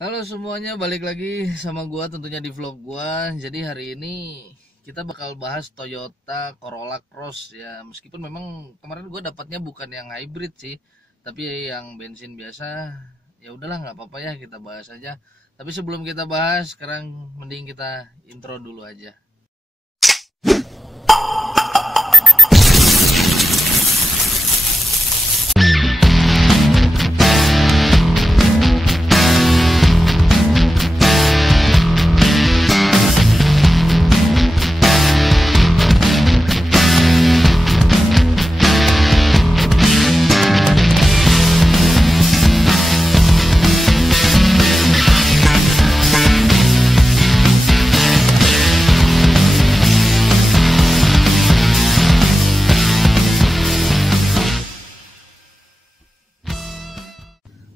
Halo semuanya, balik lagi sama gua tentunya di vlog gua. Jadi hari ini kita bakal bahas Toyota Corolla Cross ya. Meskipun memang kemarin gua dapatnya bukan yang hybrid sih, tapi yang bensin biasa. Ya udahlah, nggak apa-apa ya, kita bahas aja. Tapi sebelum kita bahas, sekarang mending kita intro dulu aja.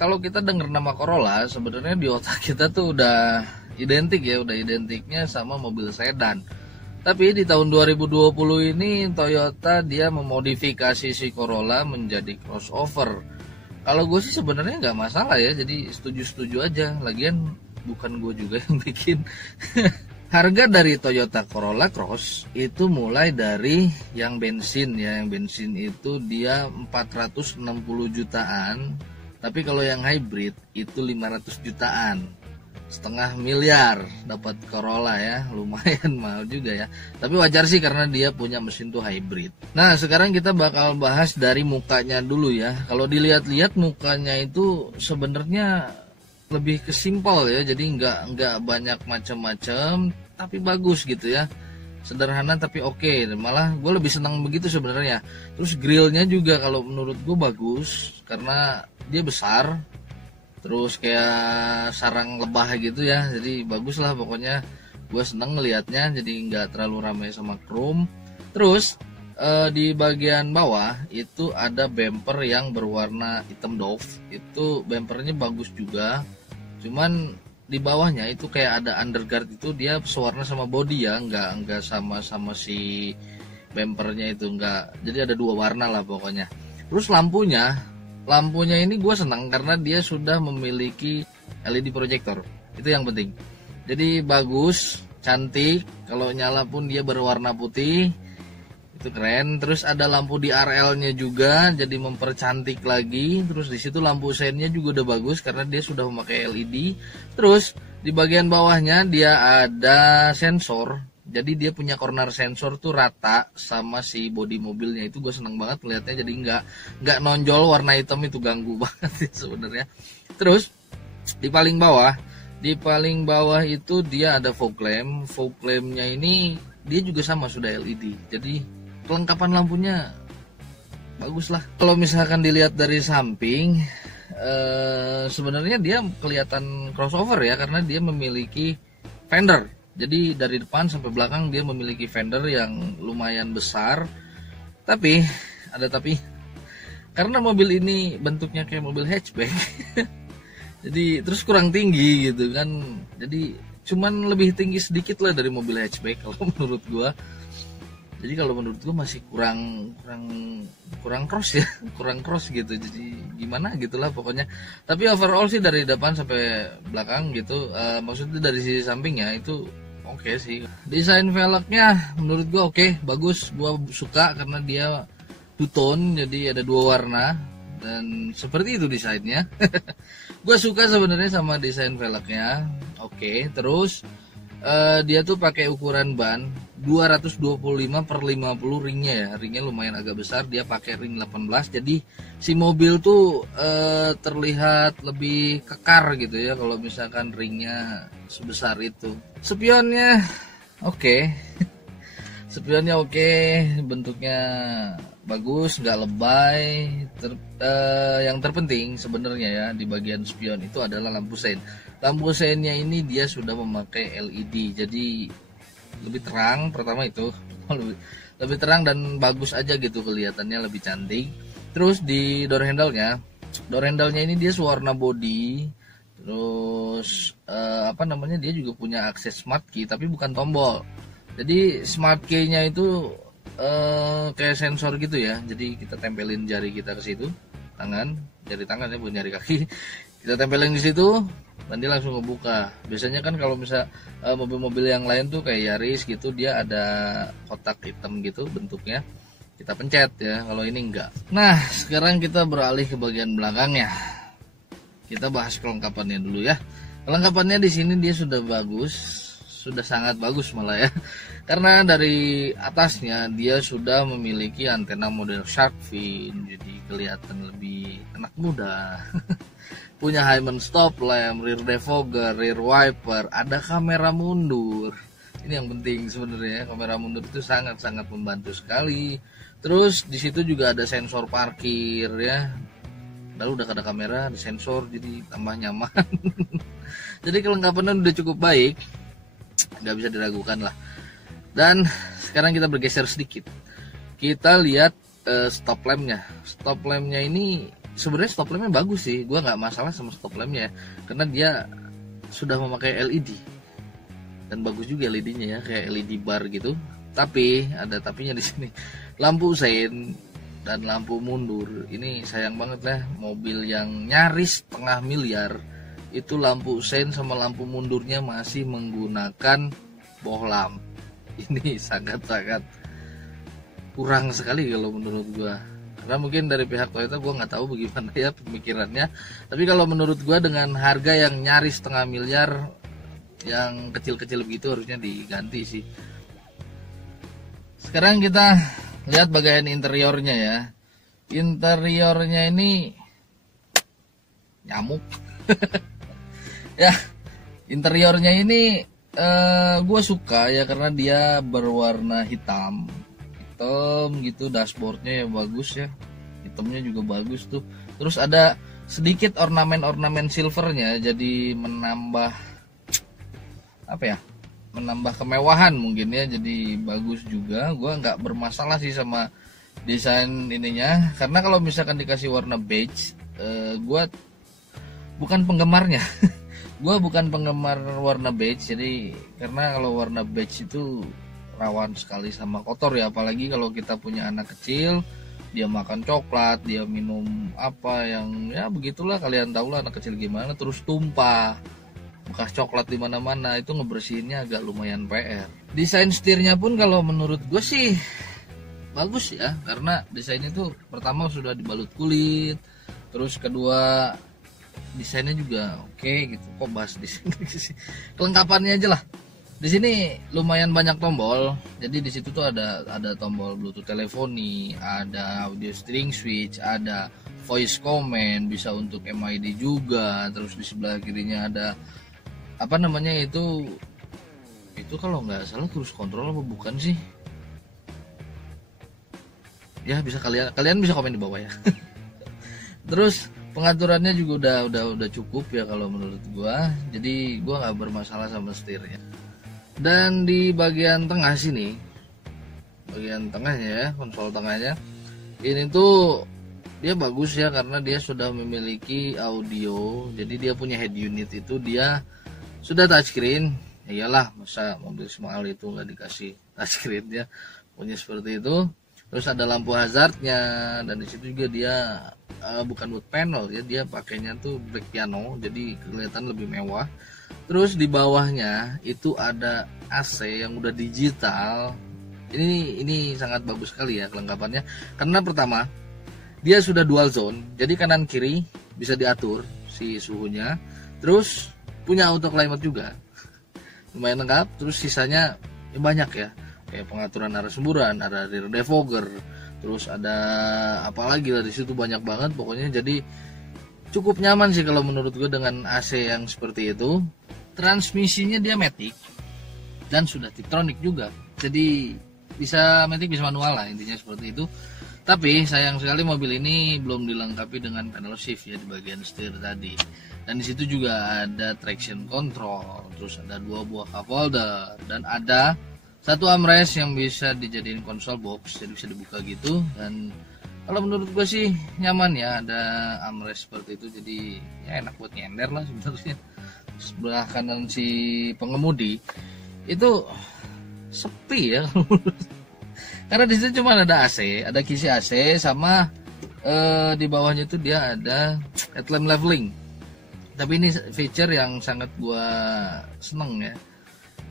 Kalau kita dengar nama Corolla, sebenarnya di otak kita tuh udah identik ya, udah identiknya sama mobil sedan. Tapi di tahun 2020 ini Toyota dia memodifikasi si Corolla menjadi crossover. Kalau gue sih sebenarnya nggak masalah ya, jadi setuju-setuju aja. Lagian bukan gue juga yang bikin. Harga dari Toyota Corolla Cross itu mulai dari yang bensin ya, yang bensin itu dia 460 jutaan. Tapi kalau yang hybrid itu 500 jutaan. Setengah miliar dapat Corolla ya, lumayan mahal juga ya. Tapi wajar sih karena dia punya mesin tuh hybrid. Nah, sekarang kita bakal bahas dari mukanya dulu ya. Kalau dilihat-lihat mukanya itu sebenarnya lebih ke simpel ya, jadi nggak banyak macam-macam, tapi bagus gitu ya. Sederhana tapi oke. Malah gue lebih senang begitu sebenarnya. Terus grillnya juga kalau menurut gue bagus karena dia besar, terus kayak sarang lebah gitu ya, jadi bagus lah pokoknya. Gue seneng ngelihatnya, jadi nggak terlalu ramai sama chrome. Terus di bagian bawah itu ada bumper yang berwarna hitam Dove. Itu bumpernya bagus juga, cuman di bawahnya itu kayak ada underguard, itu dia sewarna sama body ya, nggak sama si bumpernya itu nggak. Jadi ada dua warna lah pokoknya. Terus lampunya ini gue senang karena dia sudah memiliki LED projector, itu yang penting. Jadi bagus, cantik. Kalau nyala pun dia berwarna putih, itu keren. Terus ada lampu di RL-nya juga, jadi mempercantik lagi. Terus di situ lampu seinnya juga udah bagus karena dia sudah memakai LED. Terus di bagian bawahnya dia ada sensor. Jadi dia punya corner sensor tuh rata sama si bodi mobilnya. Itu gue seneng banget melihatnya. Jadi nggak nonjol warna hitam, itu ganggu banget ya sebenarnya. Terus di paling bawah itu dia ada fog lamp. Fog lampnya ini dia juga sama sudah LED. Jadi kelengkapan lampunya bagus lah. Kalau misalkan dilihat dari samping, sebenarnya dia kelihatan crossover ya, karena dia memiliki fender. Jadi dari depan sampai belakang dia memiliki fender yang lumayan besar. Tapi karena mobil ini bentuknya kayak mobil hatchback, jadi terus kurang tinggi gitu kan. Jadi cuman lebih tinggi sedikit lah dari mobil hatchback kalau menurut gua. Jadi kalau menurut gue masih kurang cross ya, kurang cross gitu. Jadi gimana gitulah pokoknya. Tapi overall sih dari depan sampai belakang gitu, maksudnya dari sisi sampingnya itu oke sih. Desain velgnya menurut gue oke, bagus. Gue suka karena dia two-tone, jadi ada dua warna dan seperti itu desainnya. Gue suka sebenarnya sama desain velgnya. Oke, terus dia tuh pakai ukuran ban 225/50 ringnya ya. Ringnya lumayan agak besar, dia pakai ring 18. Jadi si mobil tuh terlihat lebih kekar gitu ya kalau misalkan ringnya sebesar itu. Spionnya oke. Spionnya oke, bentuknya bagus, nggak lebay. Yang terpenting sebenarnya ya di bagian spion itu adalah lampu sein. Lampu seinnya ini dia sudah memakai LED, jadi lebih terang. Pertama itu lebih terang dan bagus aja gitu, kelihatannya lebih cantik. Terus di door handle-nya ini dia warna body. Terus dia juga punya akses smart key tapi bukan tombol. Jadi smart key-nya itu kayak sensor gitu ya. Jadi kita tempelin jari kita ke situ, jari tangan ya, bukan jari kaki. Kita tempelin di situ dan dia langsung ngebuka. Biasanya kan kalau misal mobil-mobil yang lain tuh kayak Yaris gitu, dia ada kotak hitam gitu bentuknya, kita pencet ya. Kalau ini enggak. Nah, sekarang kita beralih ke bagian belakangnya. Kita bahas kelengkapannya dulu ya. Kelengkapannya di sini dia sudah bagus, sudah sangat bagus malah ya. Karena dari atasnya dia sudah memiliki antena model shark fin, jadi kelihatan lebih anak muda. Punya Hyman stop lamp, rear defogger, rear wiper, ada kamera mundur. Ini yang penting sebenarnya, kamera mundur itu sangat-sangat membantu sekali. Terus di situ juga ada sensor parkir ya. Lalu udah ada kamera, ada sensor, jadi tambah nyaman. Jadi kelengkapannya udah cukup baik, nggak bisa diragukan lah. Dan sekarang kita bergeser sedikit. Kita lihat stop lampnya. Stop lampnya ini sebenarnya stop lampnya bagus sih. Gua nggak masalah sama stop lampnya, karena dia sudah memakai LED dan bagus juga LED-nya ya, kayak LED bar gitu. Tapi ada tapinya di sini. Lampu sein dan lampu mundur. Ini sayang banget lah, mobil yang nyaris setengah miliar itu lampu sein sama lampu mundurnya masih menggunakan bohlam. Ini sangat-sangat kurang sekali kalau menurut gua. Karena mungkin dari pihak Toyota gua nggak tahu bagaimana ya pemikirannya. Tapi kalau menurut gua dengan harga yang nyaris setengah miliar, yang kecil-kecil begitu harusnya diganti sih. Sekarang kita lihat bagian interiornya ya. Interiornya ini nyamuk. Ya, interiornya ini gue suka ya karena dia berwarna hitam gitu, dashboardnya ya bagus ya, hitamnya juga bagus tuh. Terus ada sedikit ornamen silvernya, jadi menambah apa ya, menambah kemewahan mungkin ya, jadi bagus juga. Gue nggak bermasalah sih sama desain ininya, karena kalau misalkan dikasih warna beige, gue bukan penggemarnya. Gue bukan penggemar warna beige, jadi karena kalau warna beige itu rawan sekali sama kotor ya, apalagi kalau kita punya anak kecil, dia makan coklat, dia minum apa yang ya begitulah, kalian tahu lah anak kecil gimana, terus tumpah bekas coklat di mana-mana, itu ngebersihinnya agak lumayan PR. Desain setirnya pun kalau menurut gue sih bagus ya, karena desainnya tuh pertama sudah dibalut kulit, terus kedua desainnya juga oke gitu. Kok bahas di sini sih? Kelengkapannya aja lah. Di sini lumayan banyak tombol. Jadi di situ tuh ada tombol Bluetooth teleponi, ada audio steering switch, ada voice command, bisa untuk MID juga. Terus di sebelah kirinya ada apa namanya itu kalau nggak salah cruise control apa bukan sih? Ya bisa kalian bisa komen di bawah ya. Terus pengaturannya juga udah cukup ya kalau menurut gua. Jadi gua nggak bermasalah sama setirnya. Dan di bagian tengah sini, bagian tengahnya ya, konsol tengahnya ini tuh dia bagus ya, karena dia sudah memiliki audio. Jadi dia punya head unit itu dia sudah touchscreen. Ya iyalah, masa mobil semahal itu nggak dikasih touchscreen ya, punya seperti itu. Terus ada lampu hazardnya, dan di situ juga dia bukan wood panel ya, dia pakainya tuh black piano, jadi kelihatan lebih mewah. Terus di bawahnya itu ada AC yang udah digital. Ini sangat bagus sekali ya kelengkapannya, karena pertama dia sudah dual zone, jadi kanan kiri bisa diatur si suhunya. Terus punya auto climate juga, lumayan lengkap. Terus sisanya ya banyak ya, kayak pengaturan arah semburan, ada rear defogger, terus ada apa lagi lah di situ, banyak banget pokoknya. Jadi cukup nyaman sih kalau menurut gue dengan AC yang seperti itu. Transmisinya dia matic dan sudah Tiptronic juga, jadi bisa matic bisa manual lah, intinya seperti itu. Tapi sayang sekali mobil ini belum dilengkapi dengan pedal shift ya di bagian setir tadi. Dan di situ juga ada traction control, terus ada 2 buah cup holder, dan ada 1 armrest yang bisa dijadiin console box, jadi bisa dibuka gitu. Dan kalau menurut gue sih nyaman ya ada armrest seperti itu, jadi ya enak buat nyender lah sebenarnya. Sebelah kanan si pengemudi itu sepi ya, karena di situ cuma ada AC, ada kisi AC, sama di bawahnya itu dia ada headlamp leveling. Tapi ini feature yang sangat gua seneng ya,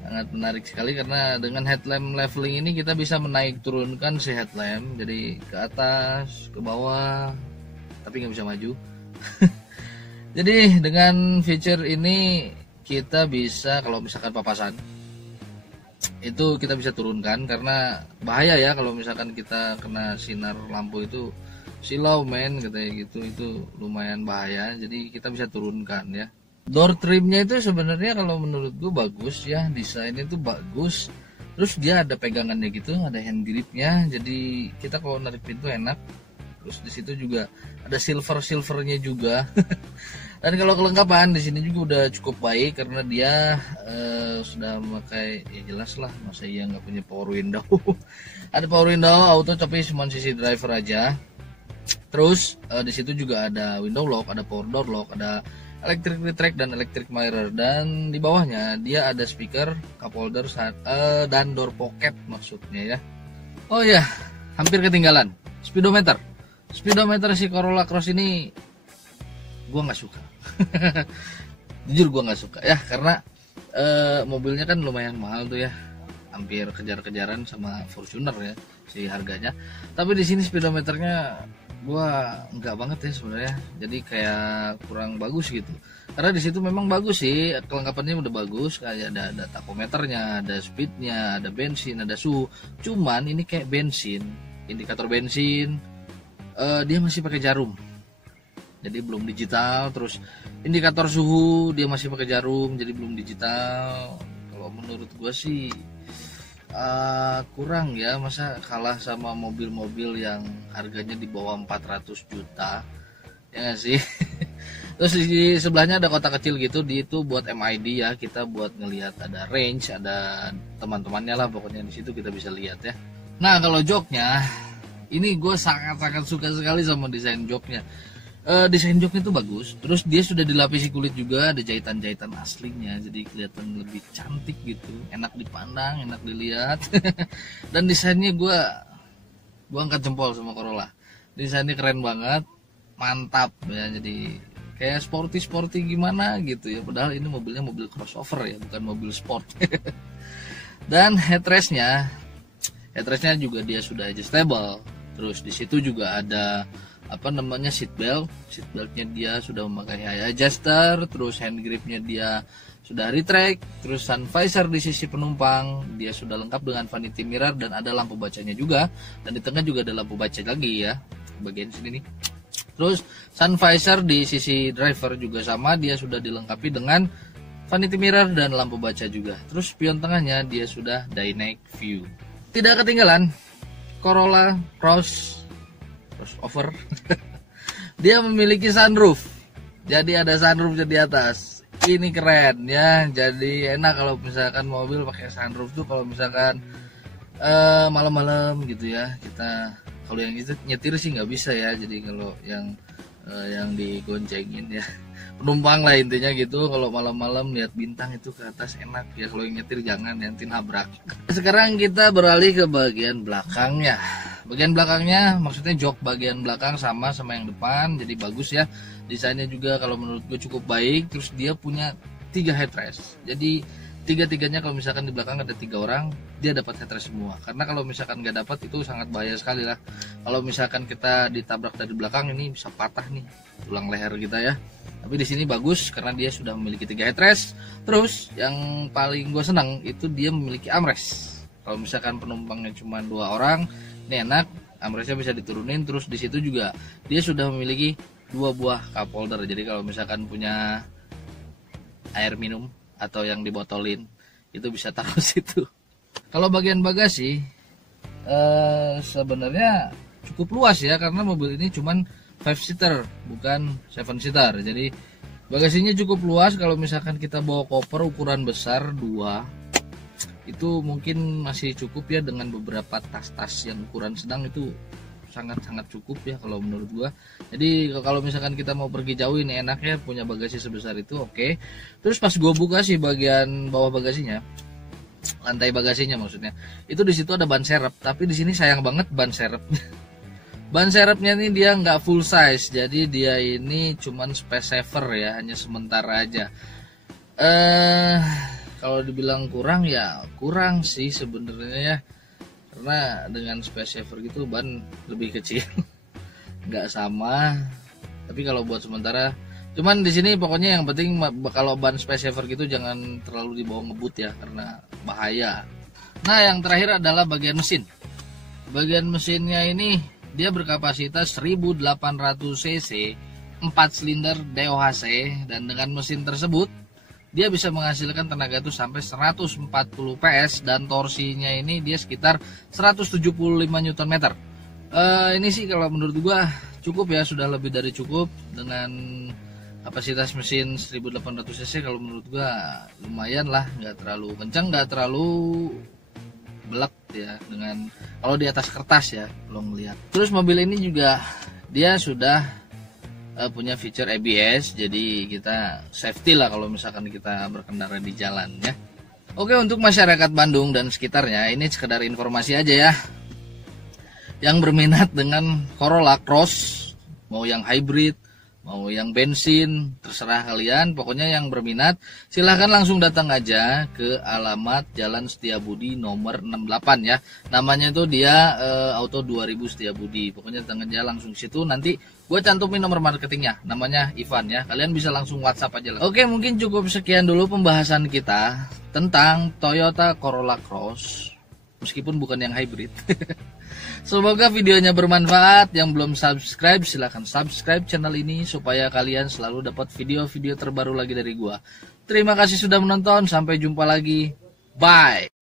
sangat menarik sekali, karena dengan headlamp leveling ini kita bisa menaik turunkan si headlamp, jadi ke atas, ke bawah, tapi nggak bisa maju. Jadi dengan feature ini kita bisa, kalau misalkan papasan itu kita bisa turunkan, karena bahaya ya kalau misalkan kita kena sinar lampu itu silau men katanya gitu, itu lumayan bahaya. Jadi kita bisa turunkan ya. Door trimnya itu sebenarnya kalau menurut gue bagus ya, desainnya itu bagus. Terus dia ada pegangannya gitu, ada hand gripnya, jadi kita kalau narik pintu enak. Terus di situ juga ada silvernya juga. Dan kalau kelengkapan di sini juga udah cukup baik, karena dia sudah memakai, ya jelas lah, masa iya nggak punya power window. Ada power window auto tapi cuma sisi driver aja. Terus di situ juga ada window lock, ada power door lock, ada electric retract dan electric mirror, dan di bawahnya dia ada speaker, cup holder, dan door pocket maksudnya ya. Oh ya, hampir ketinggalan. Speedometer si Corolla Cross ini gua nggak suka. Jujur gua nggak suka ya, karena mobilnya kan lumayan mahal tuh ya, hampir kejar-kejaran sama Fortuner ya si harganya. Tapi di sini speedometernya gua enggak banget ya sebenarnya, jadi kayak kurang bagus gitu. Karena di situ memang bagus sih, kelengkapannya udah bagus, kayak ada takometernya, ada speednya, ada bensin, ada suhu. Cuman ini kayak bensin, indikator bensin dia masih pakai jarum, jadi belum digital. Terus indikator suhu dia masih pakai jarum, jadi belum digital. Kalau menurut gua sih kurang ya, masa kalah sama mobil-mobil yang harganya di bawah 400 juta ya gak sih. Terus di sebelahnya ada kotak kecil gitu, di itu buat MID ya, kita buat ngelihat ada range, ada teman-temannya lah pokoknya, di situ kita bisa lihat ya. Nah kalau joknya ini gue sangat-sangat suka sekali sama desain joknya. Desain joknya itu bagus, terus dia sudah dilapisi kulit juga, ada jahitan-jahitan aslinya, jadi kelihatan lebih cantik gitu, enak dipandang, enak dilihat. Dan desainnya gue angkat jempol sama Corolla, desainnya keren banget, mantap ya, jadi kayak sporty gimana gitu ya, padahal ini mobilnya mobil crossover ya, bukan mobil sport. Dan headrestnya juga dia sudah adjustable. Terus di situ juga ada seatbeltnya dia sudah memakai high adjuster, terus hand gripnya dia sudah retract, terus sun visor di sisi penumpang dia sudah lengkap dengan vanity mirror dan ada lampu bacanya juga, dan di tengah juga ada lampu baca lagi ya bagian sini nih. Terus sun visor di sisi driver juga sama, dia sudah dilengkapi dengan vanity mirror dan lampu baca juga. Terus spion tengahnya dia sudah dynamic view. Tidak ketinggalan Corolla crossover. Dia memiliki sunroof, jadi ada sunroof di atas. Ini keren ya, jadi enak kalau misalkan mobil pakai sunroof tuh, kalau misalkan malam-malam gitu ya, kita kalau yang itu nyetir sih nggak bisa ya, jadi kalau yang digoncengin ya penumpang lah intinya gitu, kalau malam-malam lihat bintang itu ke atas enak ya, kalau yang nyetir jangan, nanti nabrak. Sekarang kita beralih ke bagian belakangnya. Bagian belakangnya maksudnya jok bagian belakang sama yang depan, jadi bagus ya, desainnya juga kalau menurut gue cukup baik. Terus dia punya 3 headrest, jadi tiga-tiganya kalau misalkan di belakang ada 3 orang dia dapat headrest semua, karena kalau misalkan nggak dapat itu sangat bahaya sekali lah. Kalau misalkan kita ditabrak dari belakang ini bisa patah nih tulang leher kita ya. Tapi di sini bagus karena dia sudah memiliki 3 headrest. Terus yang paling gue senang itu dia memiliki armrest. Kalau misalkan penumpangnya cuma 2 orang, ini enak, armrestnya bisa diturunin. Terus di situ juga dia sudah memiliki 2 buah cup holder, jadi kalau misalkan punya air minum atau yang dibotolin itu bisa taruh situ. Kalau bagian bagasi sebenarnya cukup luas ya, karena mobil ini cuman 5 seater bukan 7 seater, jadi bagasinya cukup luas. Kalau misalkan kita bawa koper ukuran besar 2 itu mungkin masih cukup ya, dengan beberapa tas-tas yang ukuran sedang itu sangat-sangat cukup ya kalau menurut gua. Jadi kalau misalkan kita mau pergi jauh ini enak ya punya bagasi sebesar itu, oke. Terus pas gua buka sih bagian bawah bagasinya, lantai bagasinya maksudnya, itu di situ ada ban serep, tapi di sini sayang banget ban serep Ban serepnya ini dia nggak full size, jadi dia ini cuman space saver ya, hanya sementara aja. Kalau dibilang kurang ya kurang sih sebenarnya ya, karena dengan space saver gitu ban lebih kecil, nggak sama. Tapi kalau buat sementara, cuman di sini pokoknya yang penting kalau ban space saver gitu jangan terlalu dibawa ngebut ya, karena bahaya. Nah, yang terakhir adalah bagian mesin. Bagian mesinnya ini dia berkapasitas 1800 cc, 4 silinder DOHC, dan dengan mesin tersebut dia bisa menghasilkan tenaga itu sampai 140 PS dan torsinya ini dia sekitar 175 Nm. Ini sih kalau menurut gua cukup ya, sudah lebih dari cukup dengan kapasitas mesin 1800 cc. Kalau menurut gua lumayan lah, nggak terlalu kencang, nggak terlalu belak ya, dengan kalau di atas kertas ya lo ngeliat. Terus mobil ini juga dia sudah punya fitur ABS, jadi kita safety lah kalau misalkan kita berkendara di jalan ya. Oke, untuk masyarakat Bandung dan sekitarnya ini sekedar informasi aja ya. Yang berminat dengan Corolla Cross, mau yang hybrid, mau yang bensin, terserah kalian. Pokoknya yang berminat silahkan langsung datang aja ke alamat Jalan Setiabudi nomor 68 ya. Namanya itu dia Auto 2000 Setiabudi. Pokoknya datang aja langsung situ, nanti gue cantumin nomor marketingnya, namanya Ivan ya. Kalian bisa langsung WhatsApp aja lah. Oke, mungkin cukup sekian dulu pembahasan kita tentang Toyota Corolla Cross, meskipun bukan yang hybrid. Semoga videonya bermanfaat. Yang belum subscribe silahkan subscribe channel ini supaya kalian selalu dapat video-video terbaru lagi dari gua. Terima kasih sudah menonton, sampai jumpa lagi. Bye.